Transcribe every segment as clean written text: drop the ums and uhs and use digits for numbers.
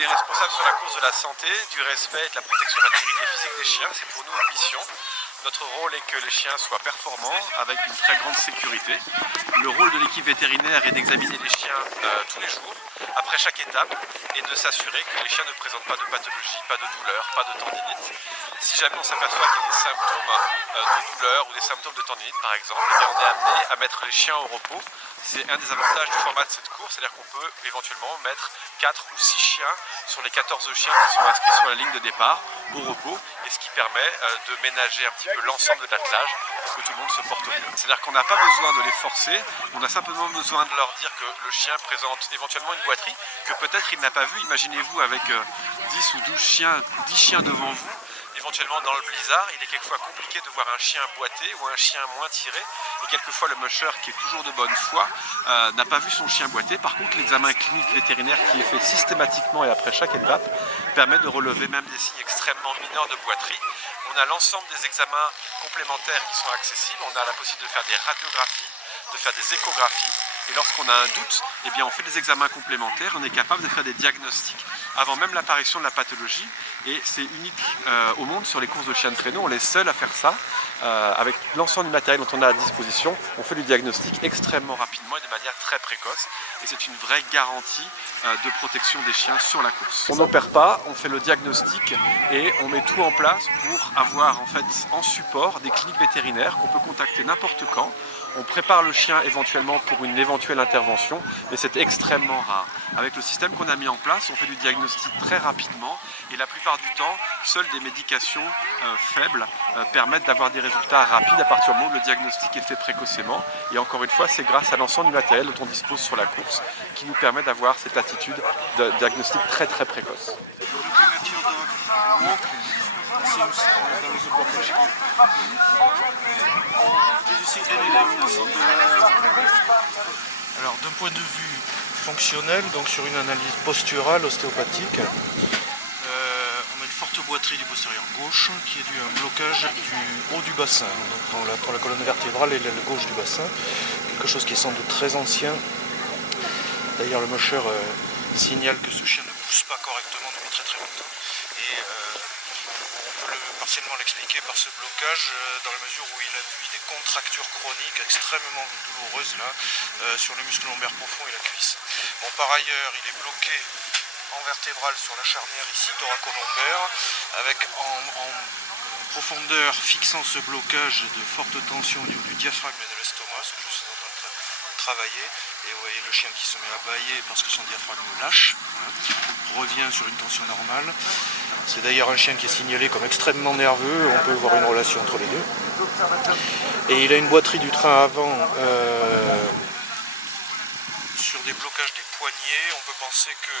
est responsable sur la course de la santé, du respect et de la protection de l'intégrité physique des chiens. C'est pour nous une mission. Notre rôle est que les chiens soient performants avec une très grande sécurité. Le rôle de l'équipe vétérinaire est d'examiner les chiens tous les jours, après chaque étape, et de s'assurer que les chiens ne présentent pas de pathologie, pas de douleur, pas de tendinite. Si jamais on s'aperçoit qu'il y a des symptômes de douleur ou des symptômes de tendinite par exemple, eh bien on est amené à mettre les chiens au repos. C'est un des avantages du format de cette course, c'est-à-dire qu'on peut éventuellement mettre 4 ou 6 chiens sur les 14 chiens qui sont inscrits sur la ligne de départ au repos, et ce qui permet de ménager un petit peu l'ensemble de l'attelage pour que tout le monde se porte mieux. C'est-à-dire qu'on n'a pas besoin de les forcer, on a simplement besoin de leur dire que le chien présente éventuellement une boiterie que peut-être il n'a pas vue. Imaginez-vous avec 10 ou 12 chiens, 10 chiens devant vous. Éventuellement dans le blizzard, il est quelquefois compliqué de voir un chien boiter ou un chien moins tiré, et quelquefois le musher qui est toujours de bonne foi n'a pas vu son chien boiter. Par contre, l'examen clinique vétérinaire qui est fait systématiquement et après chaque étape permet de relever même des signes extrêmement mineurs de boiterie. On a l'ensemble des examens complémentaires qui sont accessibles, on a la possibilité de faire des radiographies, de faire des échographies, et lorsqu'on a un doute, eh bien on fait des examens complémentaires, on est capable de faire des diagnostics avant même l'apparition de la pathologie, et c'est unique au monde sur les courses de chiens de traîneau, on est seul à faire ça, avec l'ensemble du matériel dont on a à disposition, on fait du diagnostic extrêmement rapidement et de manière très précoce, et c'est une vraie garantie de protection des chiens sur la course. On n'opère pas, on fait le diagnostic et on met tout en place pour avoir en fait en support des cliniques vétérinaires qu'on peut contacter n'importe quand. On prépare le chien éventuellement pour une éventuelle intervention, mais c'est extrêmement rare. Avec le système qu'on a mis en place, on fait du diagnostic très rapidement, et la plupart du temps, seules des médications faibles permettent d'avoir des résultats rapides à partir du moment où le diagnostic est fait précocement. Et encore une fois, c'est grâce à l'ensemble du matériel dont on dispose sur la course qui nous permet d'avoir cette attitude de diagnostic très très précoce. Alors d'un point de vue fonctionnel, donc sur une analyse posturale ostéopathique, on a une forte boiterie du postérieur gauche qui est due à un blocage du haut du bassin, donc entre la colonne vertébrale et l'aile gauche du bassin, quelque chose qui est sans doute très ancien. D'ailleurs le musher signale que ce chien ne pousse pas correctement depuis très très longtemps, et on peut partiellement l'expliquer par ce blocage dans la mesure où il a eu des contractures chroniques extrêmement douloureuses là, sur le muscle lombaire profond et la cuisse. Bon, par ailleurs, il est bloqué en vertébrale sur la charnière ici thoraco-lombaire, avec en profondeur fixant ce blocage de forte tension au niveau du diaphragme et de l'estomac, ce que je suis en train de travailler. Et vous voyez le chien qui se met à bâiller parce que son diaphragme lâche, revient sur une tension normale. C'est d'ailleurs un chien qui est signalé comme extrêmement nerveux, on peut voir une relation entre les deux. Et il a une boiterie du train avant sur des blocages des poignets. On peut penser que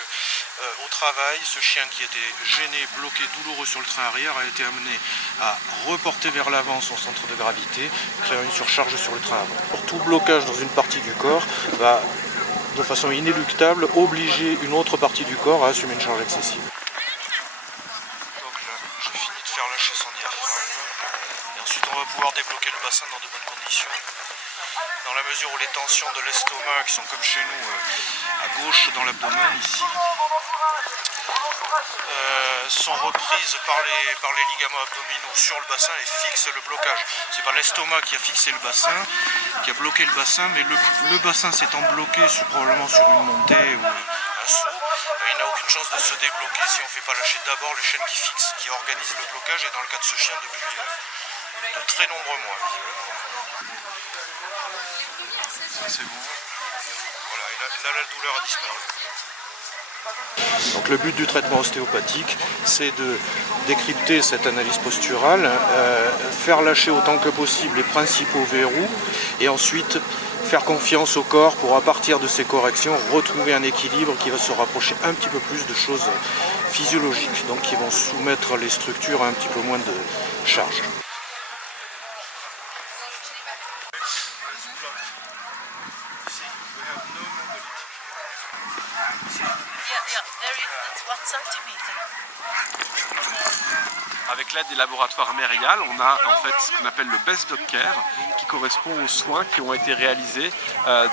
au travail, ce chien qui était gêné, bloqué, douloureux sur le train arrière a été amené à reporter vers l'avant son centre de gravité, créant une surcharge sur le train avant. Pour tout blocage dans une partie du corps va de façon inéluctable obliger une autre partie du corps à assumer une charge excessive. Donc là, j'ai fini de faire lâcher son diaphragme. Et ensuite on va pouvoir débloquer le bassin dans de bonnes conditions. Dans la mesure où les tensions de l'estomac, qui sont comme chez nous à gauche dans l'abdomen ici, sont reprises par les ligaments abdominaux sur le bassin et fixent le blocage. C'est pas l'estomac qui a fixé le bassin, qui a bloqué le bassin, mais le bassin s'étant bloqué probablement sur une montée ou un saut, il n'a aucune chance de se débloquer si on ne fait pas lâcher d'abord les chaînes qui organisent le blocage, et dans le cas de ce chien depuis de très nombreux mois. C'est bon. Voilà, et là la douleur a disparu. Donc le but du traitement ostéopathique, c'est de décrypter cette analyse posturale, faire lâcher autant que possible les principaux verrous, et ensuite faire confiance au corps pour, à partir de ces corrections, retrouver un équilibre qui va se rapprocher un petit peu plus de choses physiologiques, donc qui vont soumettre les structures à un petit peu moins de charge. Avec l'aide des laboratoires Merial, on a en fait ce qu'on appelle le Best Dog Care, qui correspond aux soins qui ont été réalisés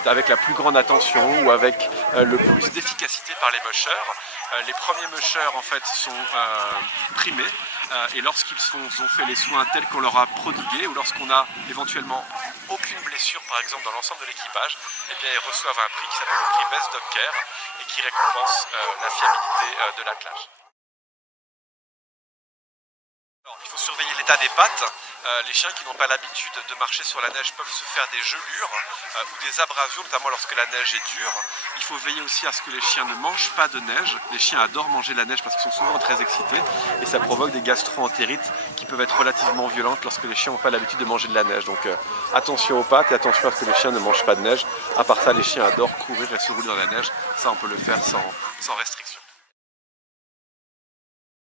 avec la plus grande attention ou avec le plus d'efficacité par les mushers. Les premiers mushers en fait sont primés et lorsqu'ils ont fait les soins tels qu'on leur a prodigués ou lorsqu'on a éventuellement aucune blessure par exemple dans l'ensemble de l'équipage, eh bien ils reçoivent un prix qui s'appelle le prix Best Dog Care et qui récompense la fiabilité de l'attelage. Il faut surveiller l'état des pattes. Les chiens qui n'ont pas l'habitude de marcher sur la neige peuvent se faire des gelures ou des abrasions, notamment lorsque la neige est dure. Il faut veiller aussi à ce que les chiens ne mangent pas de neige. Les chiens adorent manger la neige parce qu'ils sont souvent très excités et ça provoque des gastro-entérites qui peuvent être relativement violentes lorsque les chiens n'ont pas l'habitude de manger de la neige. Donc attention aux pattes et attention à ce que les chiens ne mangent pas de neige. À part ça, les chiens adorent courir et se rouler dans la neige. Ça, on peut le faire sans restriction.